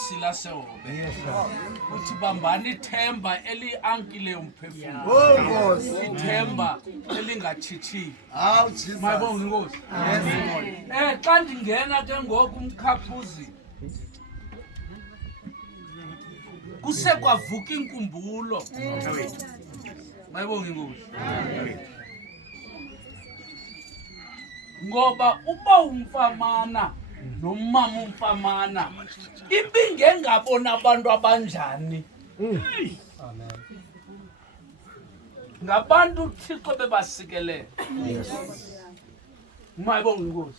sila sehobe uthi bambani ithemba eliankile umphefumulo. Oh Nkosi. Ithemba elingathithiki. Hawu Jesus. Mayibonge Nkosi. Xa ndingena ke ngoku Mkhaphuzi kusekwavuka inkumbulo. Mayibonge Nkosi. Ngoba uba umfamana nomama umfamana ibingengabona abantu abanjani. Ngabantu uThixo bebasikelele. Mayibonge Nkosi.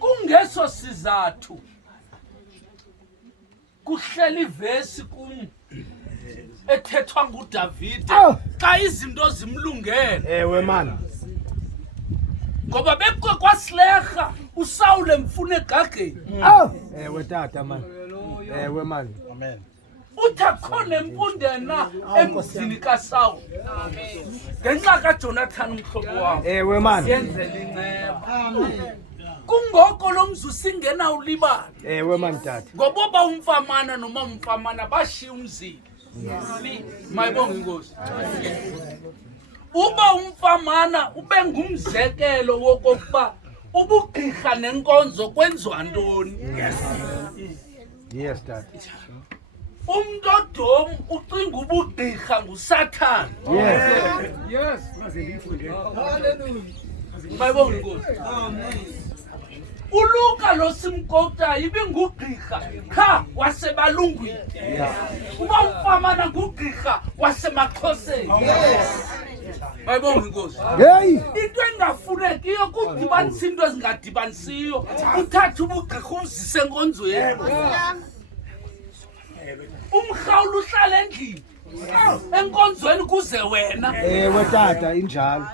Kungeso sizathu kuhleli ivesi kum ethethwa nguDavide xa izinto zimlungele. Ewe man. Ngoba bekwe kwaSileha uSawule mfune egageni. Ewe tata man. Ewe man. Amen. Uthi akho nempundena emzini kaSawule. Ngenxa kaJonathan umhlobo wakhe. Ewe man. Yenzela inceba. Kungoko lo mzi usingena ulibala. Ewe man tata. Ngoba umfamana noma umfamana bashiya umzini. Mayibonge Nkosi. Uba umfamana ube ngumzekelo wokokuba ubugqirha nenkonzo kwenziwa ntoni. Yes tata. Umuntu odom ucinga ubugqirha nguSathane. Yes. Mayibonge Nkosi. uLuka lo simkotayo ibingugqirha cha wasebalungwini. Uba umfamana ngugqirha wasemaXhoseni. Mayibonge Nkosi. Hey. Into engafunekiyo kudibanisa into ezingadibanisiyo. Uthatha ubugqirha umzise enkonzweni. Umkhawulo uhlala endlini. Enkonzweni kuze wena. Ewe tata injalo.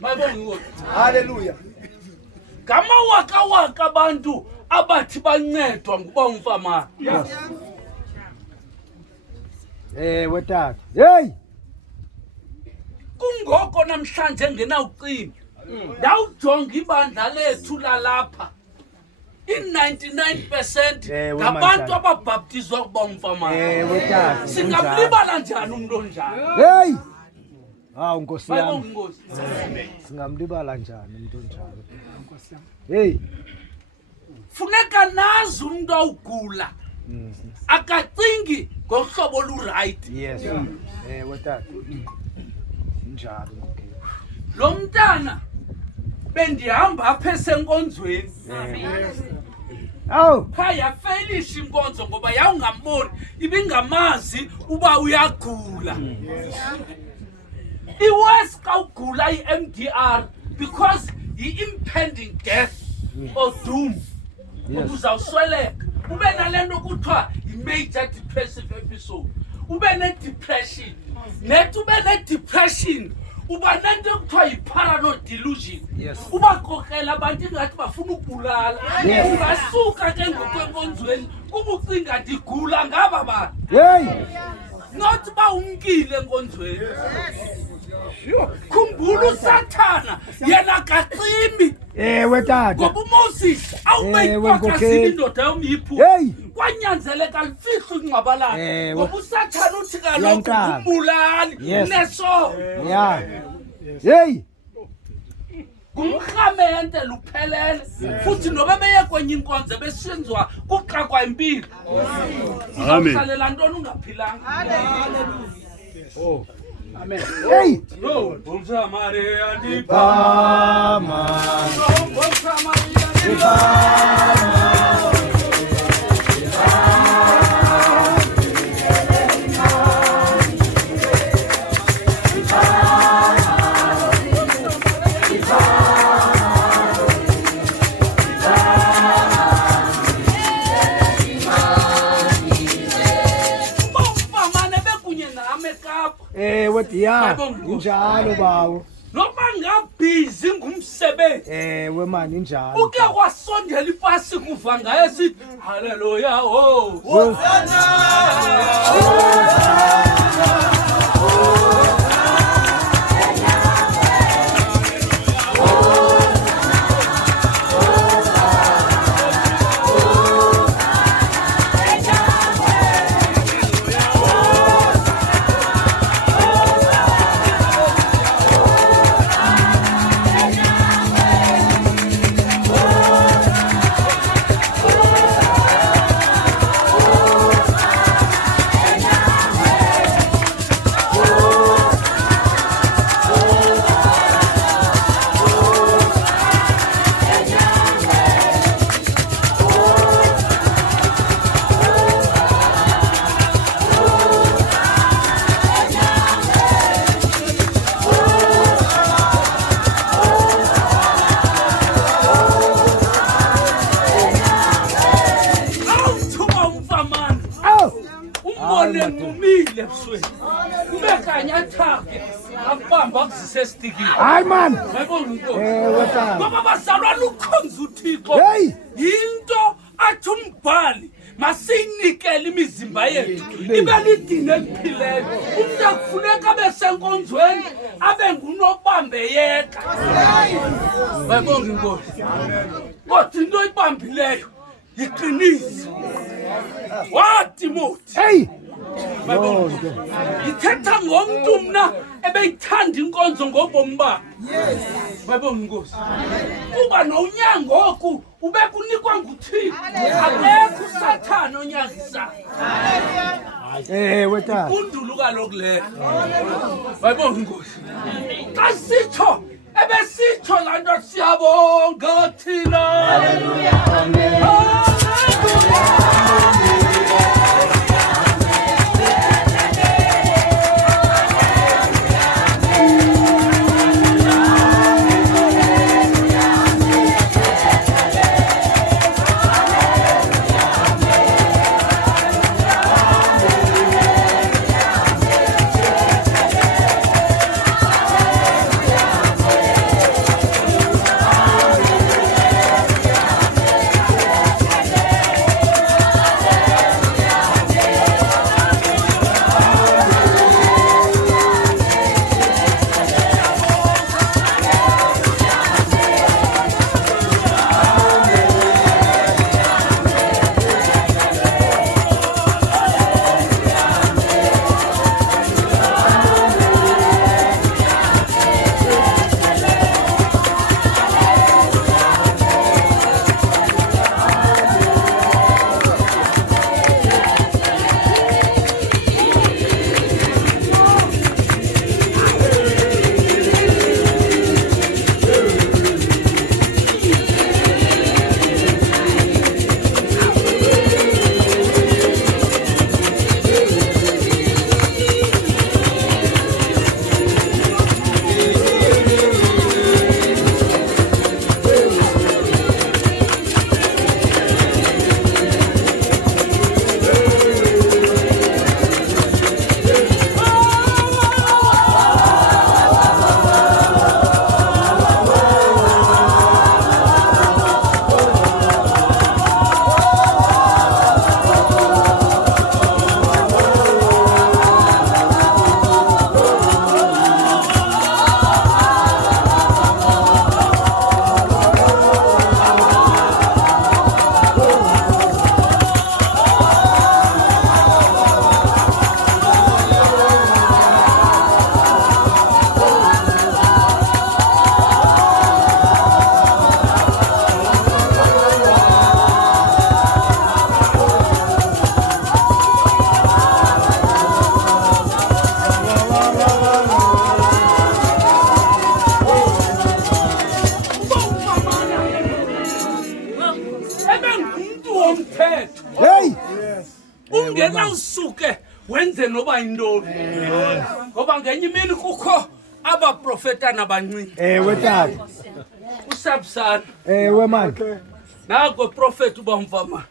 Mayibonge Nkosi. Hallelujah. Ngamawaka abantu abathi bancedwa nguba umfamana. Ewe tata. Hey. Kungoko namhlanje ngenawucima. Ndawujonga ibandla lethu lalapha. I99% ngabantu ababhaptizwa kuba umfamana. Ewe tata. Singamlibala njani umuntu onjani? Hey. Hawu Nkosi Mayibonge yami. Nkosi. Singamlibala njani umuntu onjalo? Hey. Funeka nazi umuntu awugula. Akacingi ngohlobo oluright. Yes. Ewe tata. Injalo okay. Lo mntana bendihamba apha esenkonzweni. Awu. Khaya failisha inkonzo ngoba yawungamboni ibingamazi uba uyagula. Iwes ka ugula iMDR because impending death or doom. Uzawusweleka. Ube nalento kuthiwa major depressive episode. Ube ne-depression. Net ube ne-depression. Uba nento kuthiwa yi-paranoid delusion. Ubakhokhela abantu ingathi bafuna ukubulala. Ungasuka ke ngokwenkonzweni kuba ucinga ndigula ngaba bantu. Hey. Not ba umkile enkonzweni. Khumbula uSathana yena kacimi. Ewe tata. Ngoba uMoses awubayipakazile indoda yomyiphu. Hey. Kwanyanzeleka lifihle ingcwaba lakhe. Ngoba uSathana uthi kaloku umbulali neso. Yeah. Hey. Kumkhamente luphelele futhi noba beye kwenye inkonzo besenziwa kuxakwa impilo. Amen. Usalela ntoni ungaphilanga. Hallelujah. Oh. Amen. Hey. No, Bonsa Maria di Pama. Bonsa Maria di Pama. Ewe ya. Injalo bawo. Noma ngabhizi ngumsebenzi. Ewe man injalo. Uke kwasondela ipasi kuva ngaye sithi haleluya oh. ngilenqumile ebusweni kube kanye athake akubamba kuzise estikini hayi man yayibona into wetata ngoba bazalwana ukhonza uThixo hey into athi umbhali masiyinikele imizimba yethu ibe lidini eliphileyo umuntu akufuneka abe senkonzweni abe ngunobambeyeka bayibonga inkosi kodwa into oyibambileyo yiqiniso waTimothy hey ithetha ngomuntu mna ebeyithanda inkonzo ngobomi bakhe bayibonga inkosi kuba nonyango oku ube kunikwa nguThixo akekho usathana onyangisayo wetata kundulu kaloku leyo bayibonga inkosi xa sitsho ebesitsho laa nto siyabonga thina haleluya ungena usuke wenze noba yintoni ngoba ngenye imini kukho abaprofeta nabancinci wetata usabsana man nako prophet uba Mfamana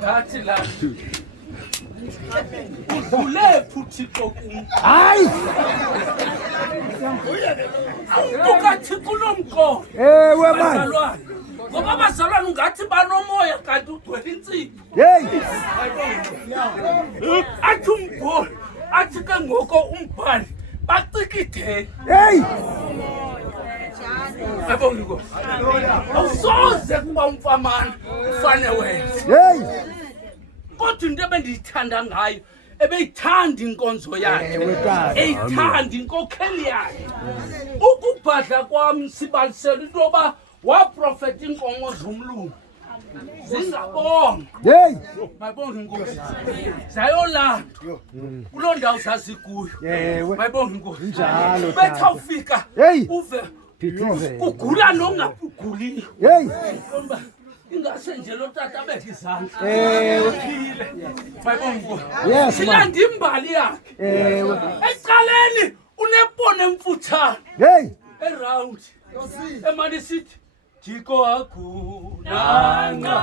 ngathi la udlule Thixo kum hayi ukathi kunomqolo man ngoba abazalwane ungathi banomoya kanti ugcwele insipho hey athi umbholi athi ke ngoko umbhali bacikithele hey yabona inkosi awusoze kuba uMfamana ufane wenze hey kodwa into ebendiyithanda ngayo ebeyithanda inkonzo yakhe eyithanda inkokheli yakhe ukubhadla kwam sibalisela into yoba waprofeta inkomo zomlungu zingabonga hey mayibonga inkosi zayolandwa kuloo ndawo zazikuyo mayibonga inkosi njalo betha ufika hey uve kugula nongaguguliyo hey ingase nje lo tata abeke izandla mayibonga yes silanda imbali yakhe ecaleni unepone emfutshane hey around emani sithi jiko akuna nqa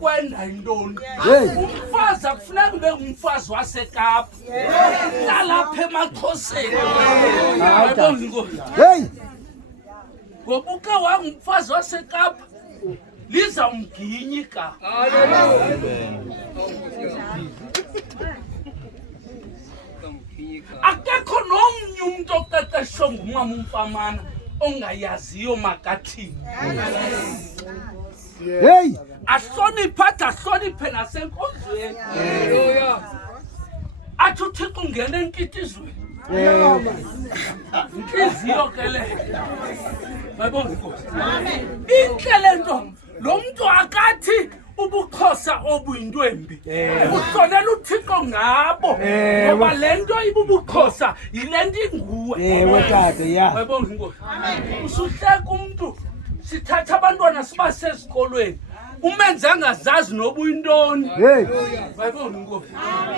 ukwenda intoni Hey. umfazi akufuneka ube ngumfazi waseKapa lalapha emaXhoseni yayibona inkosi Hey. ngoba uke wangumfazi waseKapa lizawumginya igama akekho nomnye umuntu oqeqeshwe ngumama uMfamana ongayaziyo makathini Hey. ahloniphe nasenkonzweni athi uThixo ungena enkitizweni inhliziyo ke leyo yayibona inkosi inhle lento lo muntu akathi ubukhosa obuyintwembi uhlonela uThixo ngabo ngoba lento ibubukhosa yilento inguwe Wetata, yeah. yayibona inkosi usuhleka umuntu sithatha abantwana sibase esikolweni umenze angazazi nobuyintoni Hey. yayibona inkosi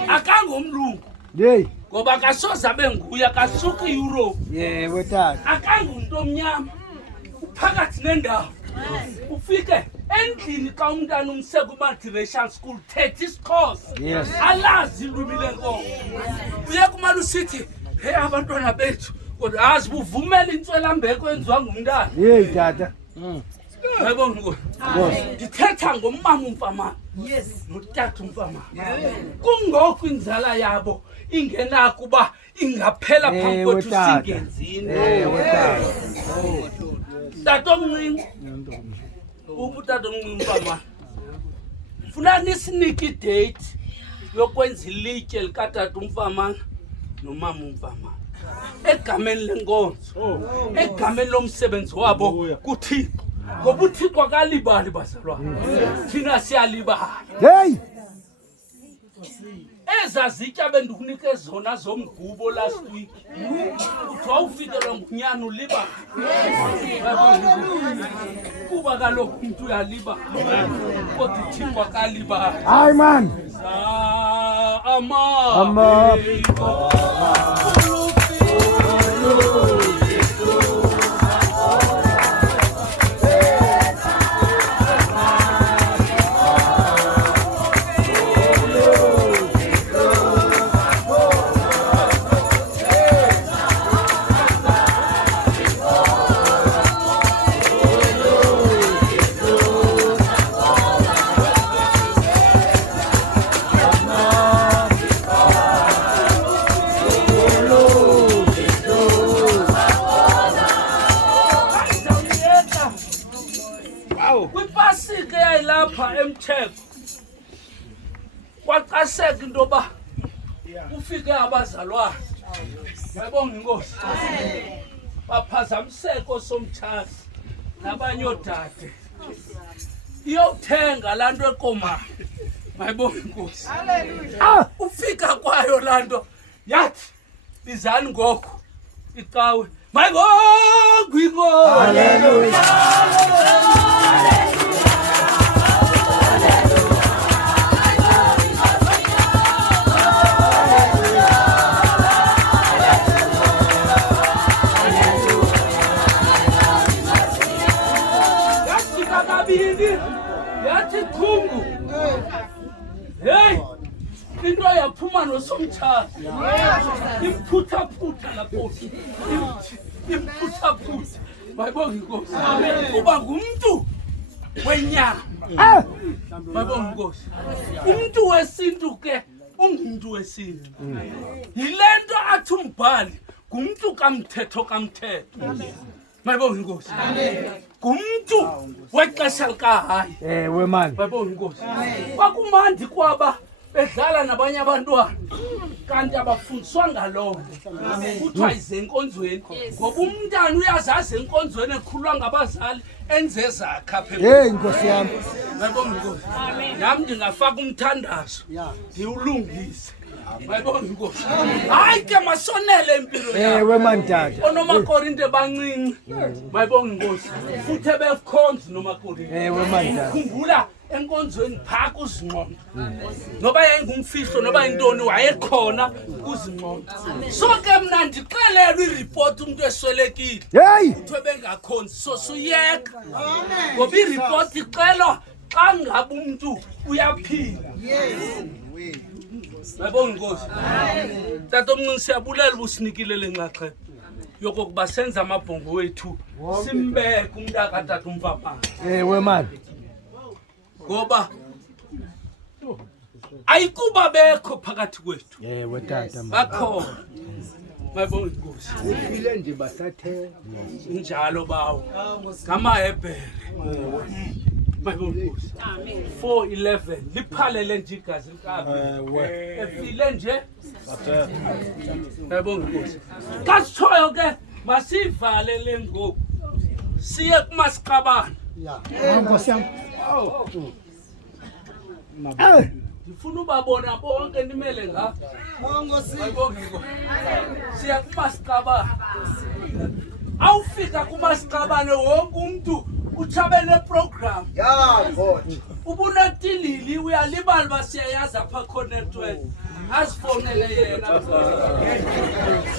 akangomlungu Hey. ngoba akasoze abe nguye akasuka eEurope Wetata. akangumuntu omnyama uphakathi nendawo ufike endlini xa umntana umse kuma-multiracial school thetha isiXhosa Yes. alazi ilwimi lenkomo uye kumali usithi hey abantwana bethu kodwa azi buvumela intswelambeko enziwa ngumntana Hey, tata. yayibona inkosi ndithetha ngomama uMfamana notata uMfamana kungoko inzala yabo ingenako uba ingaphela phambi kwethu wetata. singenzini Wetata. tata omncinci ubutata omncinci uMfamana funa nisinike idate yokwenza ilitye likatata uMfamana nomama uMfamana egameni lenkonzo egameni lomsebenzi wabo kuThixo ngoba uThixo akalibali bazalwane thina siyalibala Hey. ezazitya bendikunika zona zomgubo last week kuthiwa ufikelwa ngunyana ulibala kuba kaloku umntu uyalibala kodwa uThixo akalibali Hi, man. ama kwipasika eyayilapha eMtheko kwaqaseka into yoba ufike abazalwane yayibonga inkosi baphazamiseko somtshasi nabanye oodade iyothenga laa nto ekomayo mayibonga inkosi ufika kwayo laa nto yathi bizani ngoko icawe mayibongwe inkosi yathi khungu hey into yaphuma nosomtshasi imphuthaphutha lapho imphuthaphutha mayibonga inkosi kuba ngumntu wenyama mayibonga inkosi umntu wesintu ke ungumntu wesintu yile nto athi umbhali ngumntu kamthetho mayibonga inkosi ngumntu wexesha likahayi Man. mayibonga inkosi kwakumandi kwaba bedlala nabanye abantwana kanti abafundiswa ngaloo nto kuthiwa yize enkonzweni ngoba umntana uyazazi enkonzweni ekhulwa ngabazali enze ezakhe apha Hey, Nkosi yami. mayibonga inkosi nam ndingafaka umthandazo ndiwulungise mayibonga inkosi hayi ke masonele impilo yakho Man, tata. oNomakorinte bancinci mayibonga inkosi futhi bekhonza noMakorinte Man, tata. khumbula enkonzweni phaa kuzingqondo noba yayingumfihlo noba yintoni wayekhona kuzingqondo so ke mna ndixelelwe iripoti umntu eswelekile Hey. kuthiwe bengakhonzi so suyeka ngoba iripoti ixelwa xa ngabe umuntu uyaphila. Yabonga Nkosi. Tata omncinci siyabulela ubusinikile lenxaxheba yokokuba senza amabhongo wethu simbeke umntaka tata uMfamana. Ewe man. Ngoba ayikuba bekho phakathi kwethu. Ewe tata. Bakhona. Mayibonga Nkosi. Ufile nje basathe. Injalo bawo. Ngamahebhere. Mayibonga Nkosi. 4:11 liphalele nje igazi likabi. Efile nje sathe. Mayibonga Nkosi. Kasitshoyo ke masivale lengoku. Siye kuMasiqabane. Nkosi yami. Ndifuna ubabona bonke nimele ngapha. Mayibonga Nkosi. Siya kuMasiqabane. Awufika kuMasiqabane wonke umuntu uchabe neprogram. Ubunatilili uyalibala basiyayazi apha connectwed. Asifonele yena.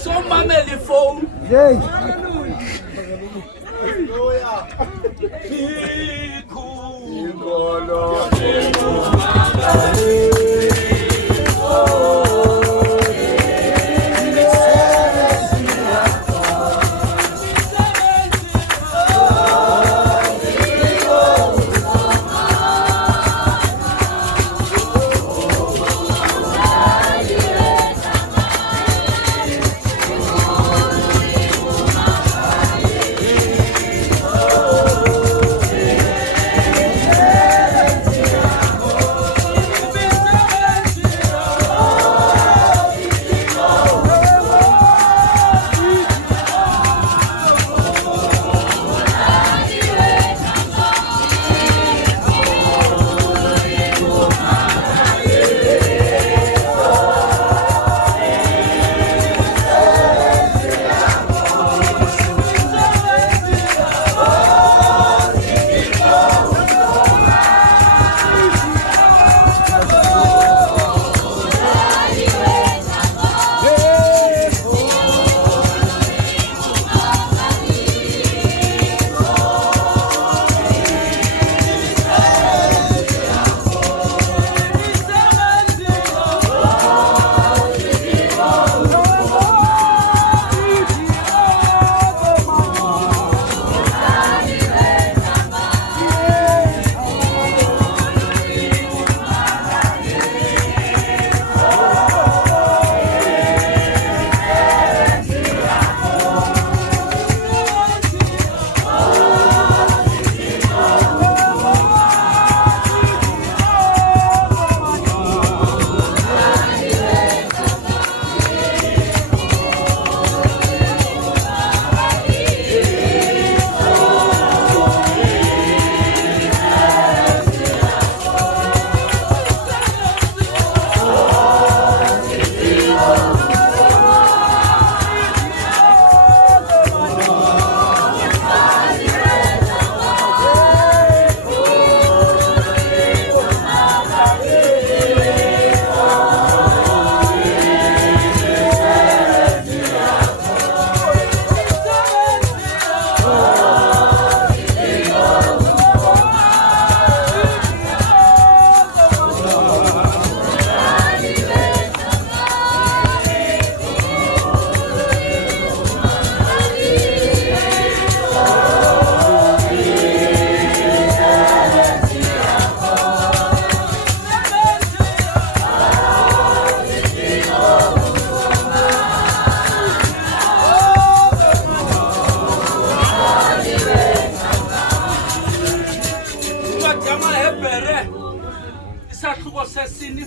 So mameli phone. Hey.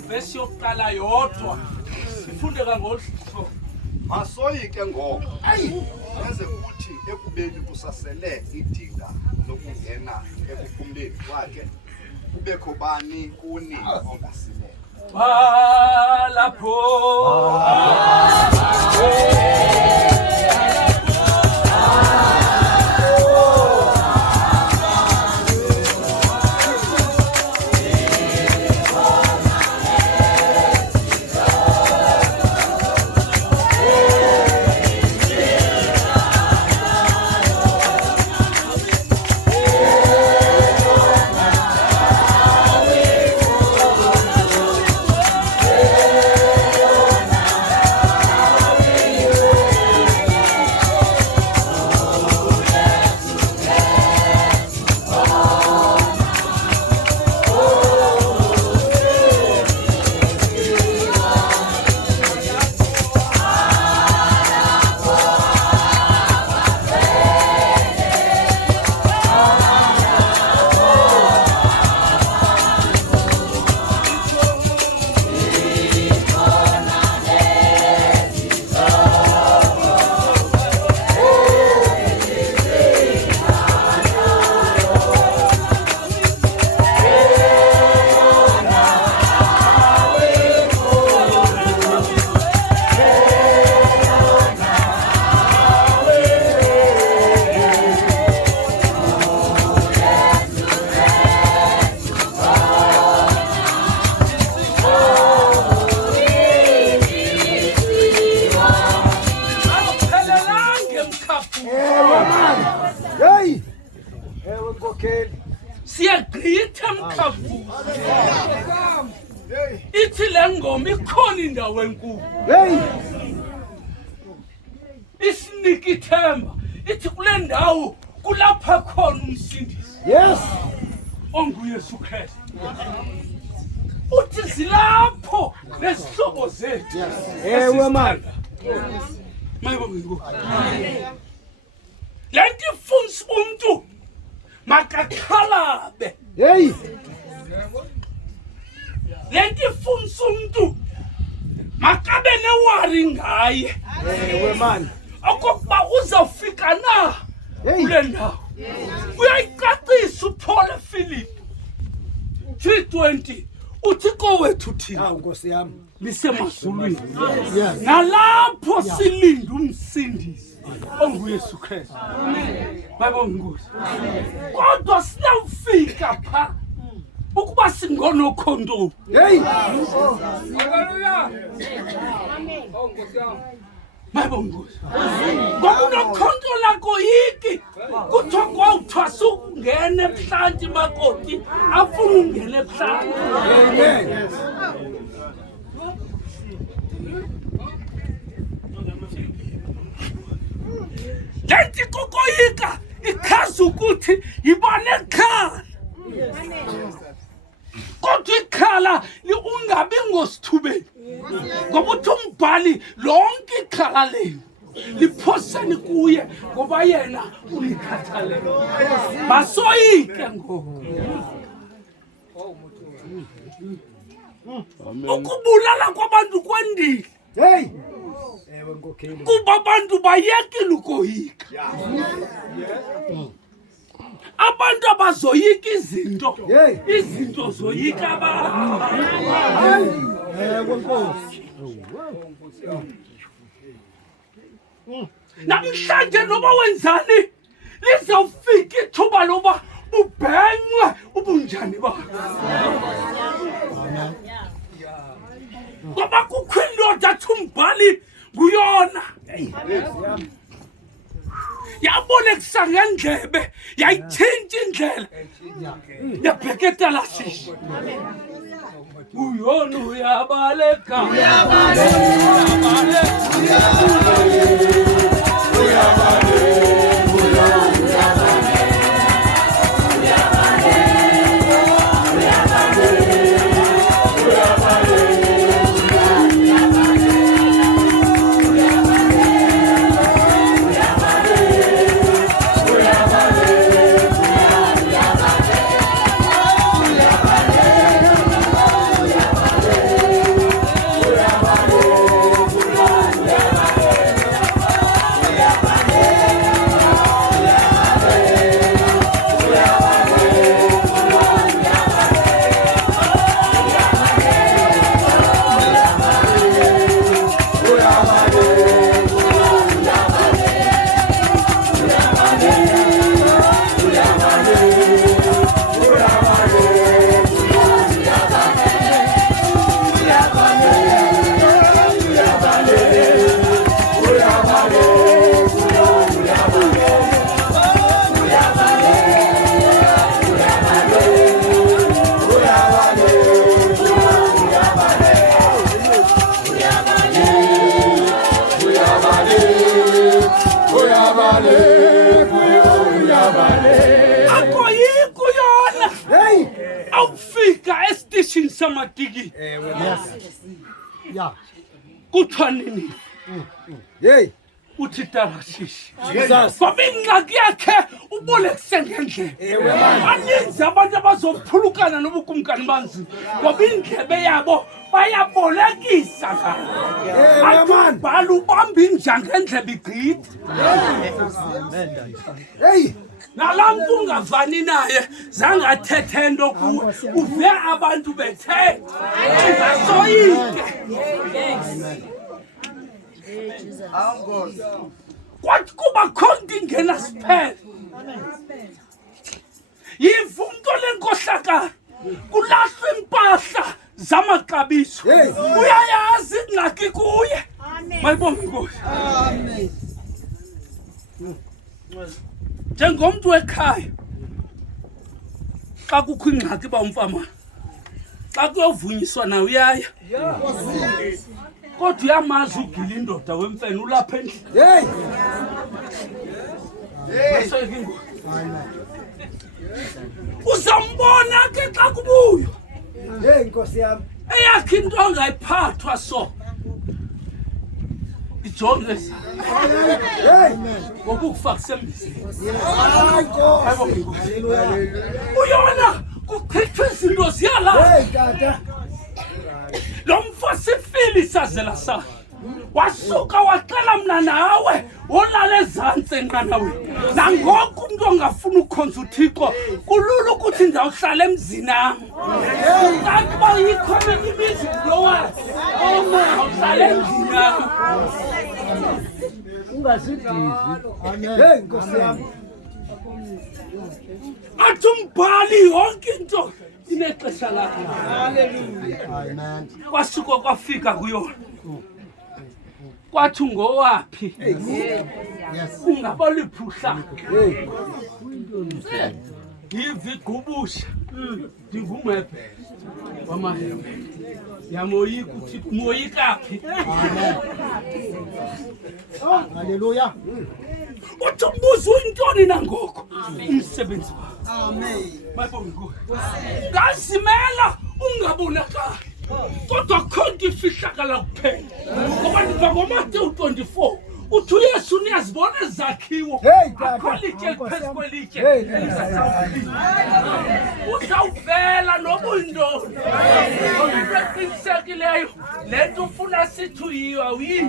Verse yokuqala yodwa sifunde ngolhlo masoyike ngoko yenze ukuthi ekubeni kusasele idinga lokungena ekuphumleni kwakhe kubekho bani kuni ongasilela lapho ithi le ngoma ikhona indawo enkulu. Hey. Isinika ithemba. Ithi kule ndawo kulapha khona umsindisi. Yes. OnguYesu Kristu. Uthi zilapho lesihlobo zethu. Ewe man. Mayibonge. Lento ifundisa umuntu makakhalabe. Hey. Lento ifundisa umuntu makabe newari ngaye. Ewe man. Okokuba uzawufika na kule ndawo. Uyayicacisa uPaul Philip 3:20 uthi kowethu thina Nkosi yami. lisemazulwini. Yes. Nalapho silinda umsindisi onguYesu Kristu. Bayibonga Nkosi. Kodwa siyawufika pha ukuba singono khondom. Hey. Haleluya. Bayibonga Nkosi. Ngokunokhonto lakho yiki kuthiwa kwawuthwasa ungene ebuhlanti makoti afuna ungene ebuhlanti. Amen. Lenti kokoyika ikhaza ukuthi yibona ekhala. Kodwa ikhala ungabi ngosithubeni. Ngoba uthi umbhali lonke ikhala lenu liphoseni kuye ngoba yena ulikhathalele. Masoyike ngoku. Ukubulala kwabantu kwendile. Hey. Ewe nkokheli. Kuba abantu bayekile ukoyika. Abantu abazoyika izinto. Hey. Izinto zoyika abantu. Ewe Nkosi. Namhlanje noba wenzani lizawufika ithuba loba ubhenqwe ubunjani bakho. Ngoba kukho indoda athi umbhali nguyona. Yabolekisa ngendlebe yayithinta indlela yabheketela shishi. Uyona uyabaleka. Awufika esitishini samadiki. Yes. Yeah. Kuthiwa nini? Hey. Uthi Tarashishi. Jesus. Ngoba ingxaki yakhe ubolekise ngendlela. Baninzi abantu abazophulukana nobukumkani banzima ngoba indlebe yabo bayabolekisa ngayo. Athi bhala ubamba inja ngendlebe igqitha. Hey. Nalamntu ungavani naye zange athethe into kuwe uve abantu bethetha. Ungasoyike. Kwathi kuba khona ingena siphele. Yiva umntu lenkohlakala kulahlwa impahla zamaqabiso. Uyayazi ingxaki kuye. Mayibonge Nkosi. Amen. Njengomntu ekhaya xa kukho ingxaki ba Mfamana xa kuyovunyiswa na uyaya kodwa uyamazi ugila indoda wemfene ulapha endlini uzambona ke xa kubuyo Nkosi yami. eyakhe into ongayiphathwa so ijonge ngokukufa kusembizeni Hayi Nkosi. uyona kuchithwa izinto ziyala Tata. lo mfo sifile isazela sakhe wasuka waxela mna nawe olala ezantsi enqanaweni nangoku umntu ongafuna ukukhonza uThixo kulula ukuthi ndawuhlala emzini am kanti uba ikhona imizi kulo wakhe awuhlala emzini am Ungasidizi. Nkosi yami. athi umbhali yonke into inexesha lakhe Amen. kwasuka kwafika kuyona kwathi ngowaphi ungabaliphi uhlanga yivi gubusha ndingumebhe wamahembe yamoyika uthi moyikaphi Hallelujah. uthi umbuzo uyintoni nangoko umsebenzi wakho Amen. bayibongo ngazimela ungabonakali kodwa khonto ifihlakala kuphela ngoba ndiva ngoMateyu 24 uthi uYesu niyazibona ezakhiwo akholitye eliphezu kwelitye uzawuvela noba uyintoni into eqinisekileyo le nto ufuna sithi uyiyo awuyiyo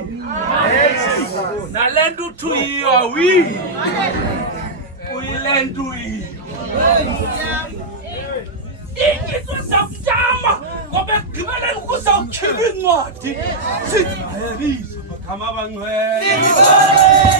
nale nto uthi uyiyo awuyiyo uyile nto uyiyo inyitho zakujama ngoba ekugqibeleni kuzawutyhilwa incwadi sithi ayabizwa amagama abangcwele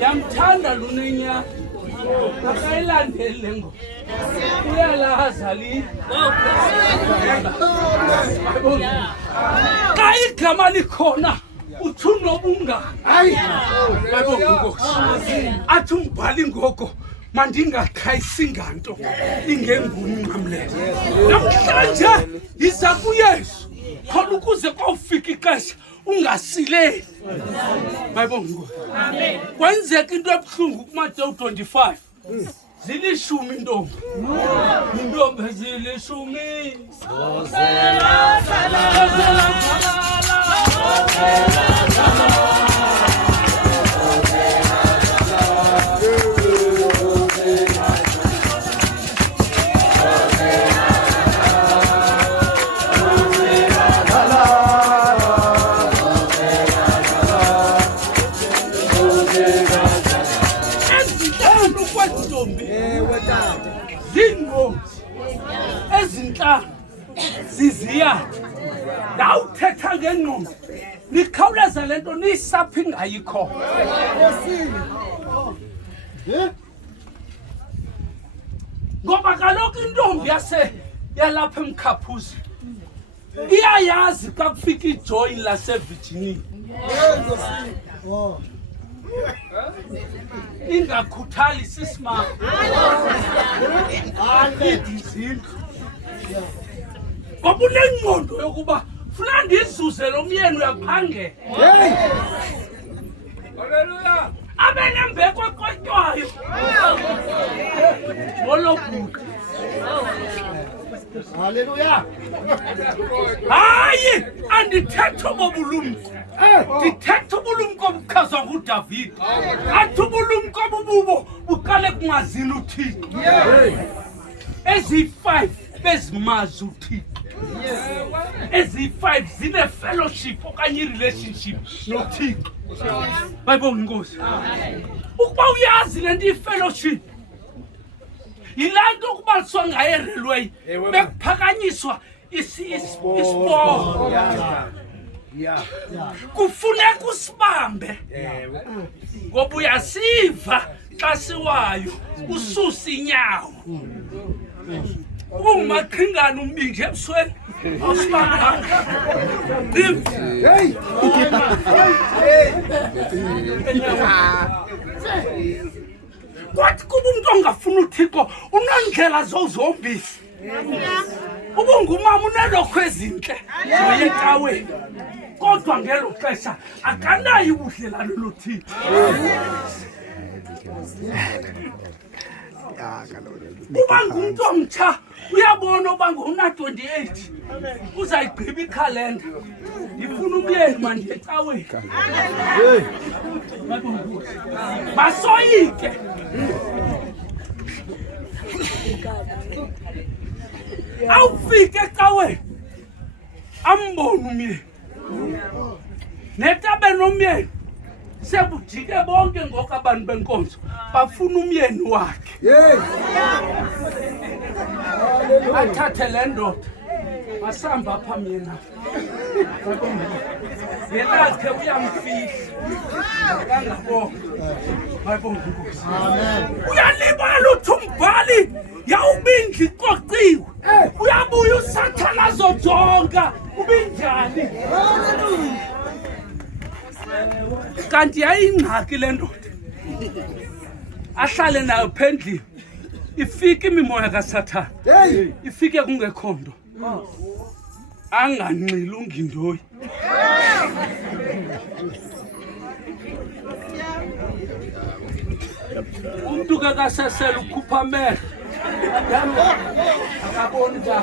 yamthanda lunenya akayilandele ngo uyalaza li xa igama likhona uthi unobungani athi umbhali ngoko mandingakhayisi nganto ingengumnqamleyo namhlanje yiza kuYesu khona ukuze kofika ixesha ungasileli bayibongo amen kwenzeka into ebuhlungu kuMateyu 25 zilishumi intombi intombi zilishumi ezinhlanu ziziyatha ndawuthetha ngengqondo nikhawuleza le nto niyisaphi ingayikho ngoba kaloku intombi yalapha Mkhaphuzi iyayazi xa kufika ijoy laseVirginia ingakhuthali sisimama ngoba unengqondo yokuba funa ndizuze lo myeni uyaphangela haleluya abe nembeko eqotywayo ngolobuka haleluya hayi andithetha ngobulumko ndithetha ubulumko obuchazwa nguDavid athi ubulumko obububo buqale kungazini uThixo ezi-5 bezimazi uThixo ezi-5 zine-fellowship okanye i-relationship noThixo bayibonga inkosi ukuba uyazi le nto iyi-fellowship yilaa nto ukubaliswa ngayo erelweyi bekuphakanyiswa isiporo kufuneka usibambe ngoba uyasiva xa siwayo ususa inyawo ungumaqhingana umbinje ebusweni awusibambanga kwathi kuba umuntu ongafuna uThixo unandlela zozombisi ubungumama unelokho ezintle zoyecaweni kodwa ngelo xesha akanayi ubudlelano noThixo uba ngumntu omtsha uyabona uba ngona-28 uzayigqiba ikhalenda ndifuna umyeni mandiyecaweni masoyike awufike ecaweni ambone umyeni netabe nomyeni sebujike bonke ngoku abantu benkonzo bafuna umyeni wakhe athathe le ndoda masihamba apha myena yenakhe uyamfihla kangabonga bayibonga inkosi uyalibala uthi umbhali yawubindla icociwe uyabuya usathana azojonga ubinjani kanti yayingxaki le ndoda ahlale nayo phendlini ifike imimoya kaSathane ifike kungekho nto anganxili ungindoyi umntu ke kasesela ukhupha amehlo akaboni nja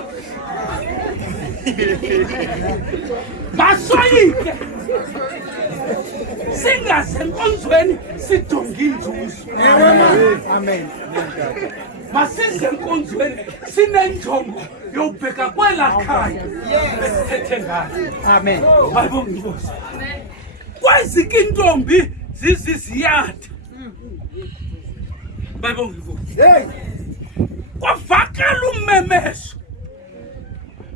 masoyike singasenkonzweni sidonga inzuzo amen masize enkonzweni sinenjongo yobheka kwela khaya esithethe ngayo amen bayibonga inkosi kwezike intombi ziziziyatha bayibonga inkosi kwavakala ummemeso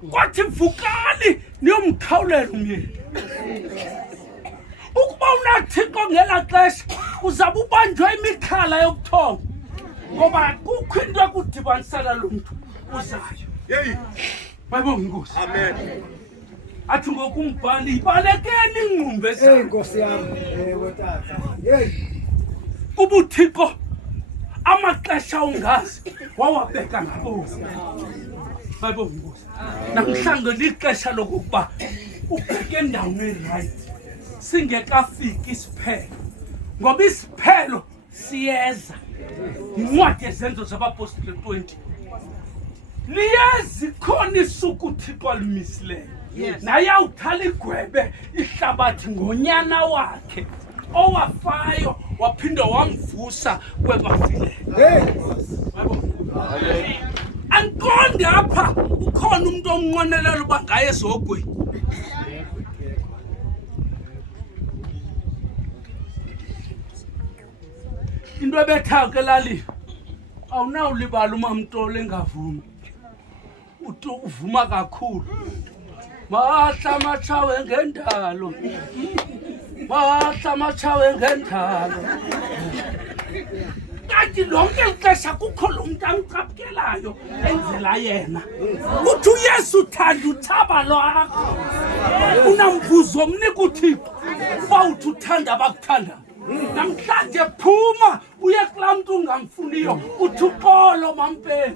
kwathi vukali niyomkhawulela umyeni ukuba unaThixo ngela xesha uzabe ubanjwe imikhala yokuthonga ngoba kukho into ekudibanisela lo mntu uzayo bayibonga inkosi amen athi ngokumbhali ibalekeni ingqumbe zayo inkosi yami tata kuba uThixo amaxesha ungazi wawabeka ngabozi bayibonga inkosi namhlanje lixesha lokuba ubheke endaweni erayithi singekafiki isiphelo ngoba isiphelo siyeza incwadi yezenzo zabapostoli 20 liyezi khona isuku uThixo alimisileyo naye awuthala igwebe ihlabathi ngonyana wakhe owafayo waphinda wamvusa kwebafileyo anqonde apha ukhona umuntu omnqonelela uba ngaye ezogweni into ebethayo ke lali awunawulibala umamntolo engavumi uthi uvuma kakhulu mahla matshawe ngendalo mahla matshawe ngendalo kanti lonke ixesha kukho lo mntu amcaphukelayo enzela yena. Uthi uYesu uthanda uthaba lwakho. Unamvuzo omnika uThixo uba uthi uthanda abakuthanda. Namhlanje phuma uye kulaa mntu ungamfuniyo uthi uxolo mampela.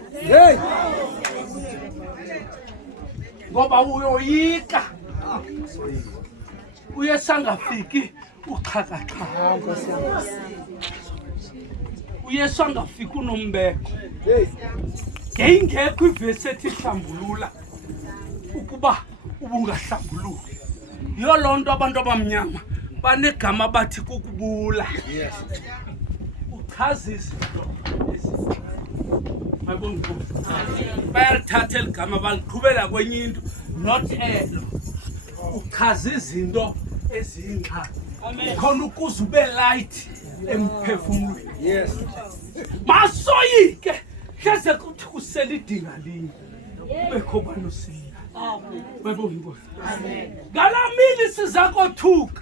Ngoba uyoyika. Uyesu angafiki uxhakaxhaka. Uyesu angafiki unombeko. Ngeyingekho ivesi ethi hlambulula ukuba ubungahlambuluki. Yiyo loo nto abantu abamnyama banegama bathi kukubula. Uchaza izinto ezintsha. Bayalithatha eli gama baliqhubela kwenye into, not elo. Uchaza izinto eziyingxaki. Khona ukuze ube light emphefumulweni. Masoyike hleze kuthi kusela idinga linye. Ubekho banosila. Bayibonga inkosi. Ngalamini siza kothuka.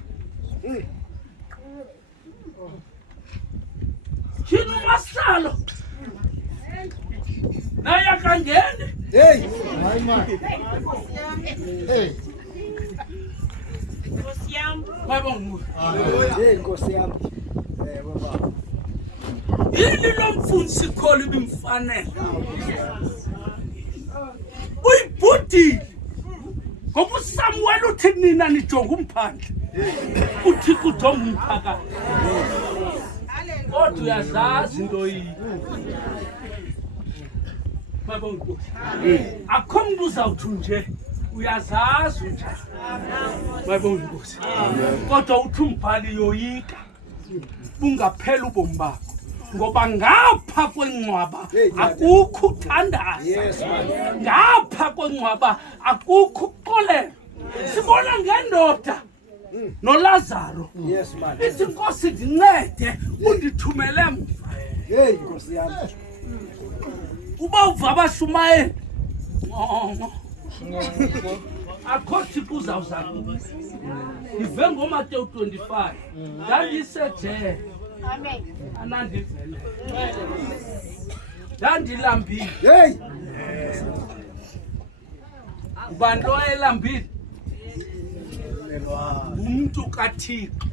Yini uMasihlalo? Naye akangene. Hayi man. Bayibonga. Nkosi yami. Baba. Yini lo mfundisi ikholo ibimfanele? Uyibhudile. Ngoba uSamuel uthi nina nijonga umphandle. Uthi kujonga umphakathi. Kodwa uyazazi into yini. Bayibonga. Akho umuntu uzawuthi nje uyazazi njani. Bayibonga inkosi. Kodwa uthi umbhali yoyika. Bungaphela ubomi bakho. Ngoba ngapha kwencwaba akukho uthandaza. Ngapha kwencwaba akukho ukuxolela. Sibona ngendoda noLazaro. Ithi Nkosi ndincede undithumele mva. Nkosi yami. Uba uva abashumayeli. Akho Thixo uzawuza kuwe. Ndive ngoMateyu 25. Ndandisejele. Amen. Anandivele. Ndandilambile. Ubantu oyelambile. Umuntu kaThixo.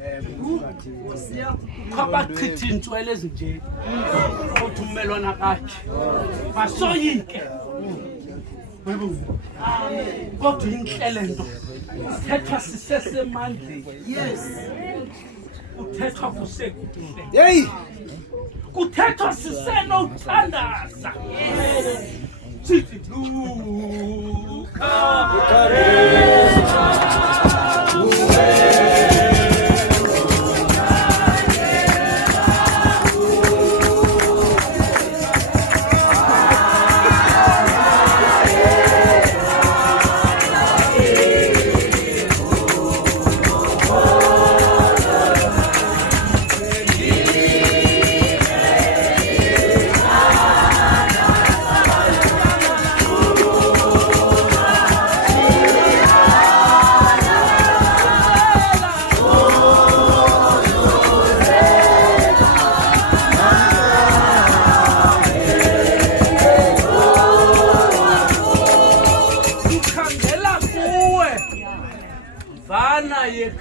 Kwabachitha intswele ezinje. Othi umelwana kakhe. Masoyike. Kodwa inhlele nto. Thethwa sisesemandleni. Kuthethwa kusekuhle. Kuthethwa sisenothandaza. Sithi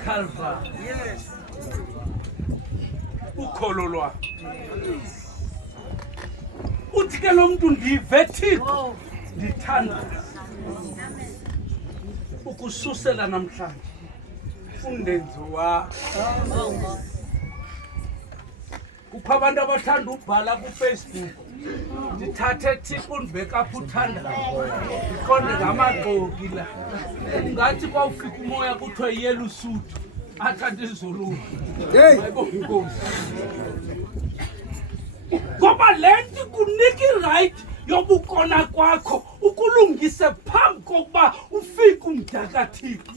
Calvary. Ukholo lwakho. Uthi ke lo muntu ndive Thixo ndithanda. Ukususela namhlanje undenzo wakho. Kukho abantu abathanda ubhala kuFacebook. Ndithathe Thixo ndibeka apha uthanda. Ndiqonde ngamaqoki la. Ngathi kwawufika umoya kuthiwe yelo suit. Athanda izulu. Bayibonga inkosi. Ngoba lento kunika right yobukona kwakho ukulungise phambi kokuba ufike umdaka Thixo.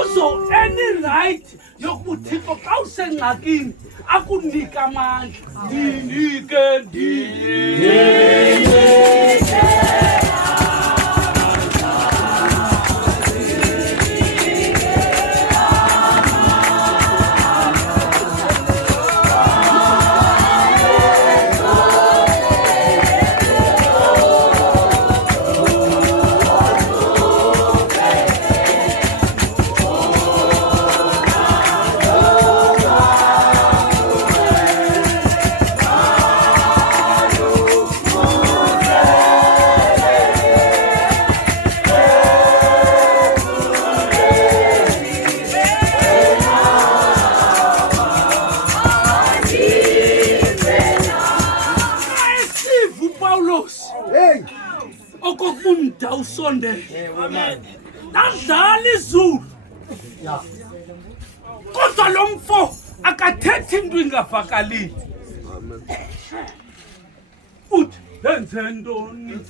Uzo any right yokuthixo xa usengxakini akunika amandla. Ndinike awusondele. Amen. Nadlala izulu. Yeah. Kodwa lo mfo akathethi into ingavakalile. Uthi lenze ntoni?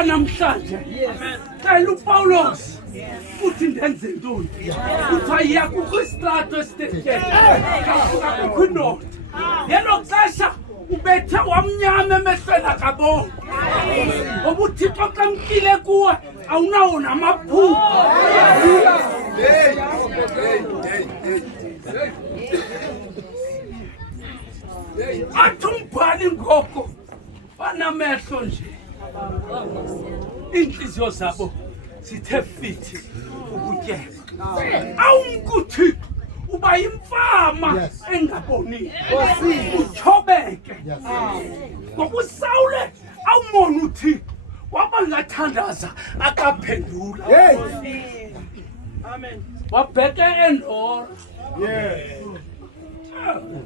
Namhlanje cela uPaulos uthi ndenze ntoni uthi yakukwistrato esitekeni akukho indoda yelo xesha ubethe wamnyama emehlweni akabona ngoba uThixo xa mkile kuwe awunawo namaphupho athi umbhali ngoko banamehlo nje inhliziyo zabo sithe fithi ukutyeka awumkuthi uba imfama engaboni uthobeke ngokusawule awumona uThixo waba ngathandaza akaphendula amen wabheke endoro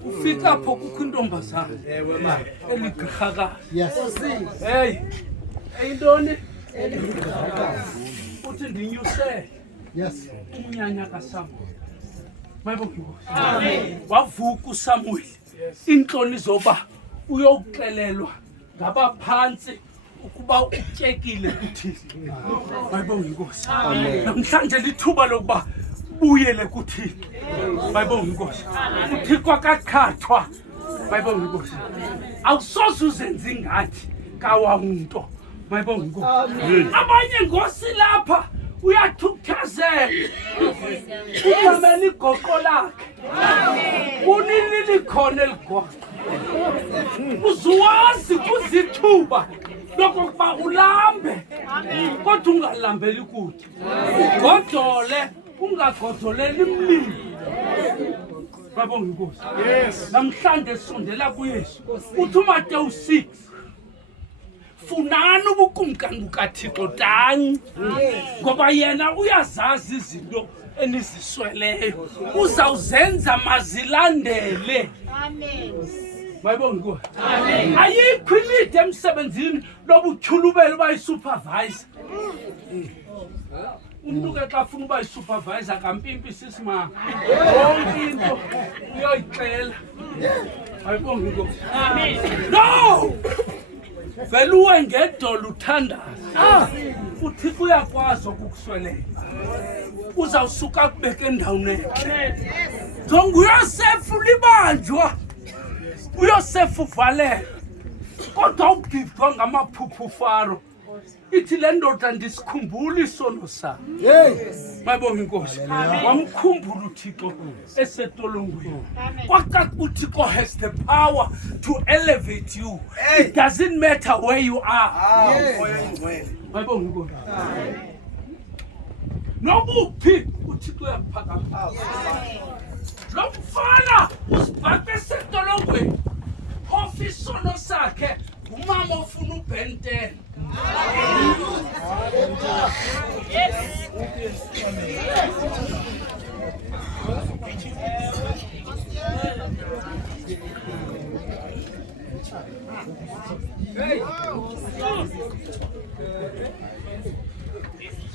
ufika apho kukho intombazana eligqirhakazi hey eyintoni uthi ndinyuse umnyanya kaSamuel mayibonke wavuka uSamuel inhloni zoba uyokuxelelwa ngabaphantsi ukuba utyekile kuThixo mayibonke inkosi namhlanje lithuba lokuba buyele kuThixo mayibonke inkosi uThixo akakhathwa mayibonke inkosi awusoze uzenze ngathi kawanto mayibonke inkosi abanye ngosi lapha uyathukuthazela umamela igoqo lakhe unilili khona eligoqo uzuwazi kuzithuba lokokuba ulambe kodwa ungalambeli kude ugodole ungagodoleli imlilo babonga inkosi namhlanje sondela kuYesu uthi uMateyu 6 funani ubukumkani bukaThixo tanci ngoba yena uyazazi izinto enizisweleyo uzawuzenza mazilandele amen mayibonga inkosi amen ayikho imide emsebenzini lobutyhulubela uba yisupervisor umuntu ke xa ufuna uba yisupervisor kampimpi sisimanga yonke into uyoyixela mayibonga inkosi amen no vele uwe ngedolo uthandaza uThixo uyakwazi ukukuswelela uzawusuka kubeka endaweni enhle jonga uyosefu libanjwa uyosefu uvalelwa kodwa ugidwa ngamaphupho Faro ithi le ndoda ndisikhumbula isono sami mayibonga inkosi wamkhumbula uThixo esetolongweni kwacaca uThixo has the power to elevate you. It doesn't matter where you are mayibonga inkosi nobuphi uThixo uyakuphakamisa lo mfana usibhaqe esetolongweni phofa isono sakhe umama ofuna ubhentene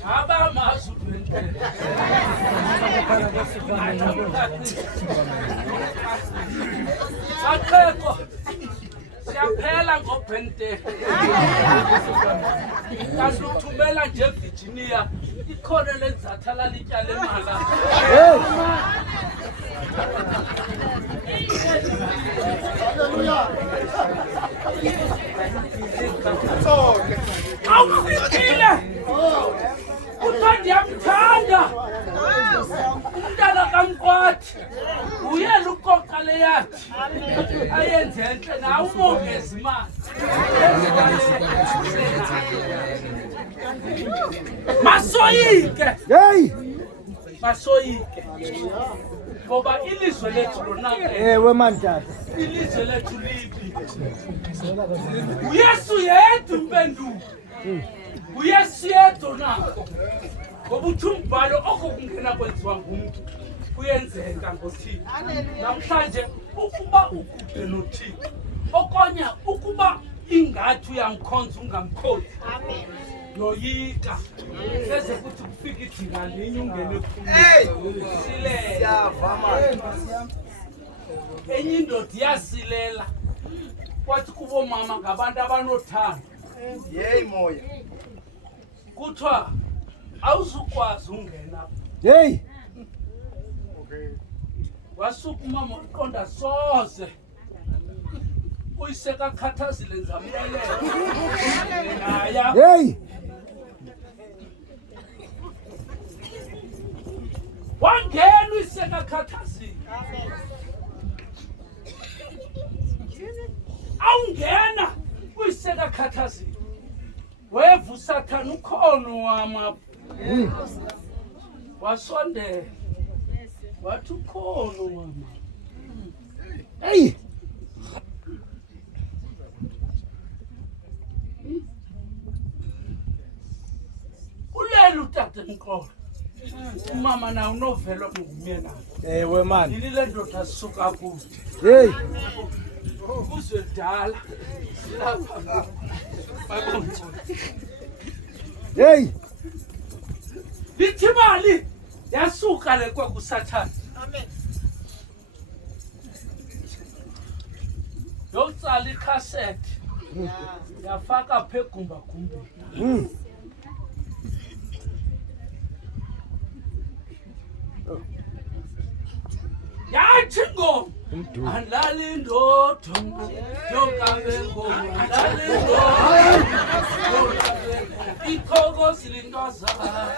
Aba masu 20. Akekho. Siyaphela ngobhente. Kanti uthumela nje eVirginia ikhona lenzathala lityala emala. Awufikile. Uthandi yamthanda. Umntana kaMkwathi. Uyela uqoqa le yathi. Ayenze enhle nawe umongeza imali. Masoyike. Hey! Masoyike. Ngoba ilizwe lethu lonake. Ewe mantata. Ilizwe lethu libi. Uyesu yedwa impendulo. Uyesu yedwa nako. Ngoba uthi umbhalo okungena kwenziwa ngumuntu kuyenzeka ngoThixo. Namhlanje ukuba ukude noThixo. Okonye ukuba ingathi uyamkhonza ungamkhonzi. Amen. Yoyika. Bese kuthi kufika idinga linye ungene ekhulu. Siyavama. Enye indoda iyasilela. Kwathi kubo mama ngabantu abanothando. Hey moya. Kuthiwa awuzukwazi ungena. Hey! Okay. Wasuka umama uqonda soze. Uyiseka khathazile nzamlelela. Naya. Hey! Wangena uyiseka khathazile. Awungena uyiseka khathazile. Wevu Satan ukhono wama. Wasondela. Wathi ukhono wama. Hey! Ulela utata Mqolo. Umama na unovelo ngumyena. Ewe man. Yini le ndoda sisuka kude. Hey! Uzwe dala. Silapha. Bayibona. Hey! Lithimali yasuka le kwakuSathane. Amen. Yotsala icassette. Yafaka phegumba gumbini. Yathi ngo andlala indodo yokabe ngoma andlala indodo ikhokosi lintwazana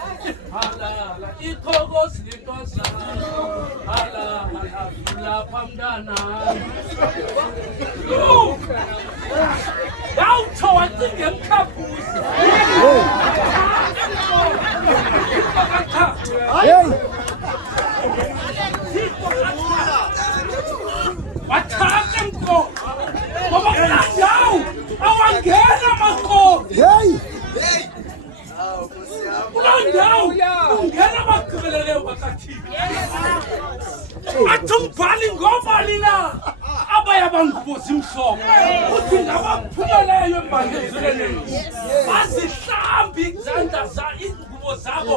halala ikhokosi lintwazana halala lapha mntana yawutho wacinge Mkhaphuzi Hey! Wathaka Mqolo ngoba kulandawo awangena Maqolo. Hey! Kulandawo ungena abagqibeleleyo bakaThixo. Athi umbhali ngobani na abaya bangubozi imhloko uthi ngabaphumeleyo embandezweni bazihlambi izandla ingubo zabo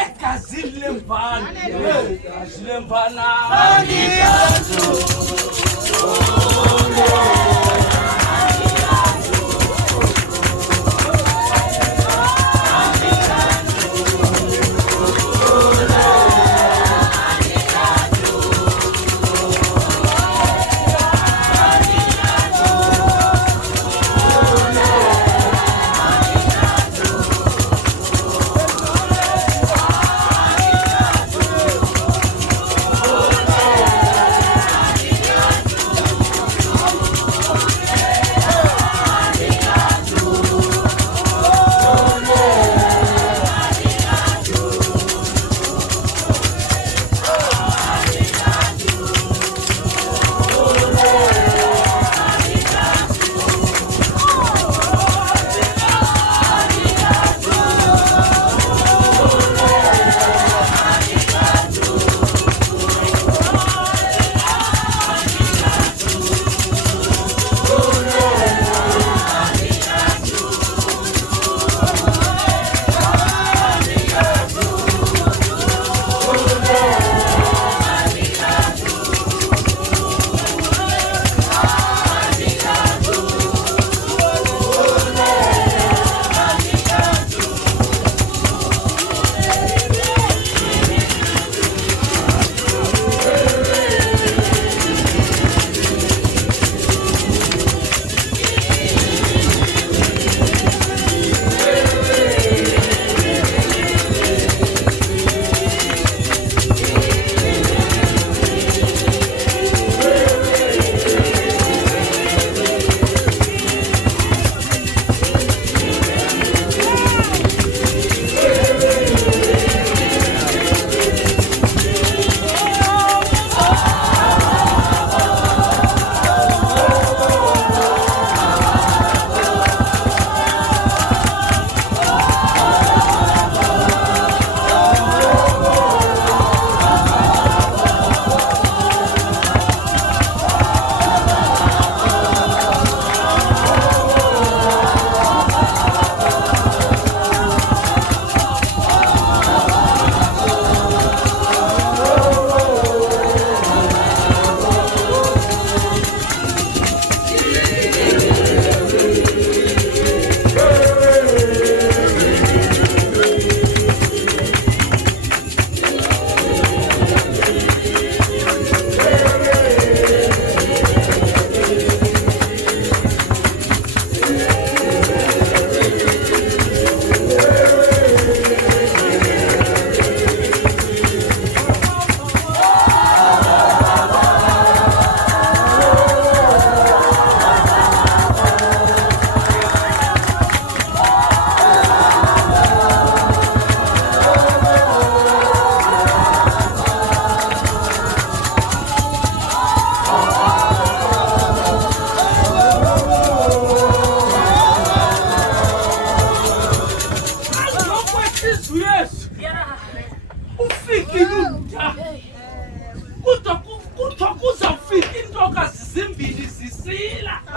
egazini lemvana. Igazi lemvana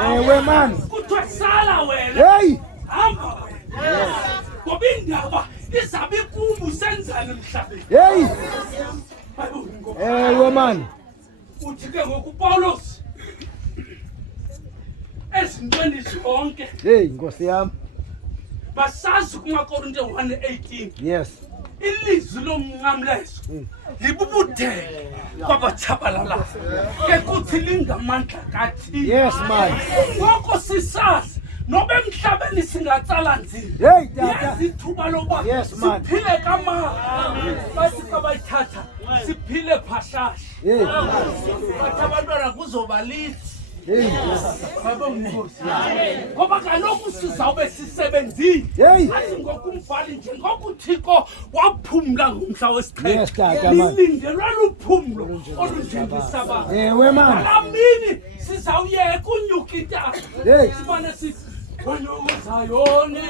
Ewe man. Kuthiwa sala wena. Hey. Hamba wena. Ngoba indaba izabe ikumbu usenzani emhlabeni. Hey. Bayibona inkosi. Ewe man. Uthi ke ngoku Paulos ezintweni zonke Hey, Nkosi yami. basazi kuMakorinte 1:18 Yes. ilizwi lomnqamlezo libubudele kwabatshabalalayo ke kuthi lingamandla kaThixo. Yes man. Ngoko sisazi noba emhlabeni singatsala nzima. Hey tata. Isithuba lokuba Yes, man. siphile kamama basika bayithatha siphile phashasha. Hey. Bathi abantwana kuzoba lithi Hey. ngoba kaloku sizawube sisebenzile. Hey. Athi ngokumbhali njengokuthixo waphumla ngomhla Yes, tata, wesi-7 man. lilindelwe luphumlo olunjengesabayo. Ewe man. Ngalaa mini sizawuyeka unyuka intaba Hey. simane sithi wanyuka uZayoni.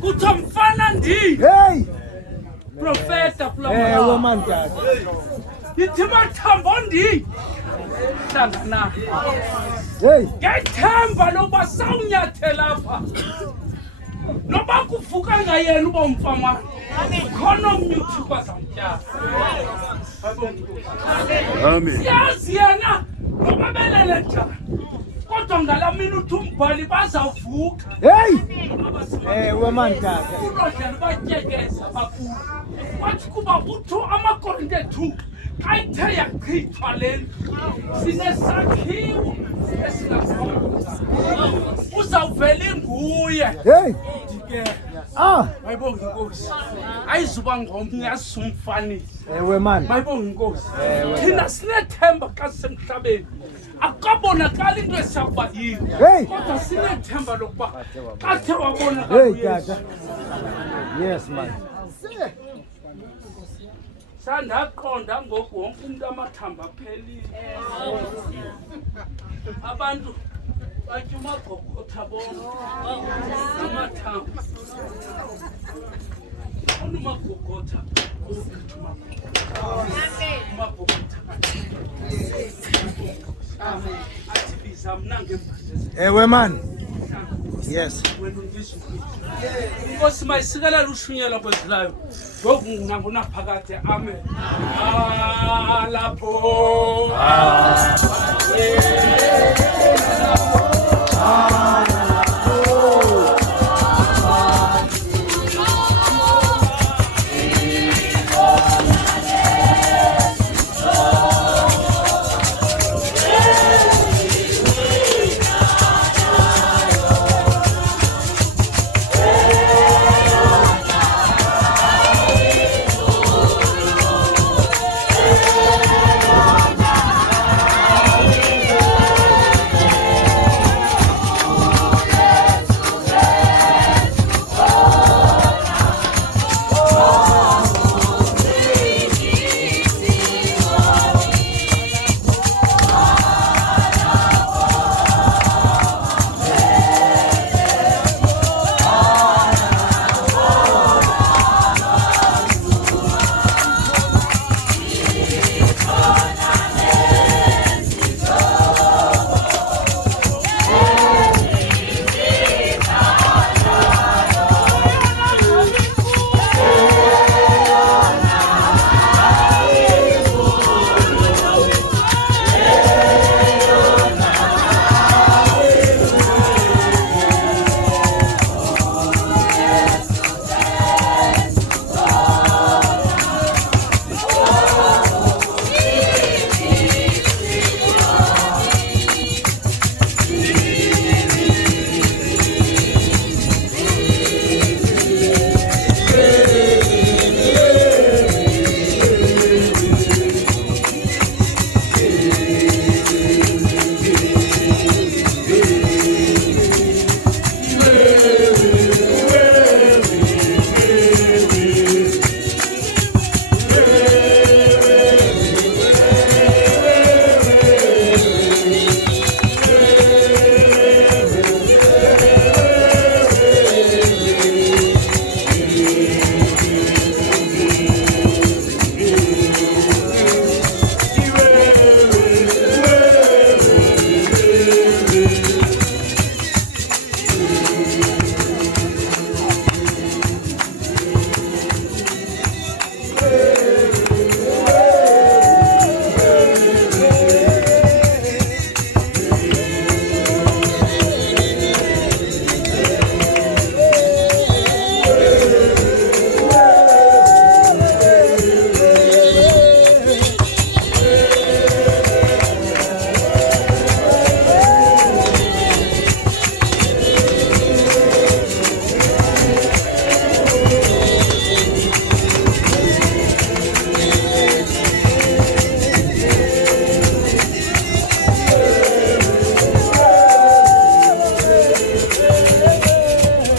Kuthiwa mfana ndi Hey. profeta Ewe man tata. yithi mathambo ndi hlangana Hey. ngethemba lokuba sawunyathela apha noba kuvuka ngayena uba Mfamana khona omnye uThixo azamtyala. Amen. Siyazi yena noba belele njani kodwa ngala mina uthi umbhali bazawuvuka. Hey. Ewe man tata. Ulodlelo batyekeza bakulu wathi kuba utho amakorinte 2 xa ithe yachithwa le ndlu sinesakhiwo esingakhona uzawuvela inguye. Hey. Ke Ah. mayibonge inkosi ayizuba ngomnye asumfanisi. Ewe man. Mayibonge inkosi thina sinethemba xa sisemhlabeni akabonakali into esiyakuba yiyo Hey. kodwa sinethemba lokuba xa the wabona Hey tata. Yes man. sandaqonda ngoku wonke umuntu amathamba aphelile abantu batya umagogotha bonke amathamba onumagogotha umagogotha athi biza mna ngembazezi Ewe man. Yes. wena ungizukile inkosi mayisikelela ushunyelwa kwezilayo ngoku nangunaphakade amen lapho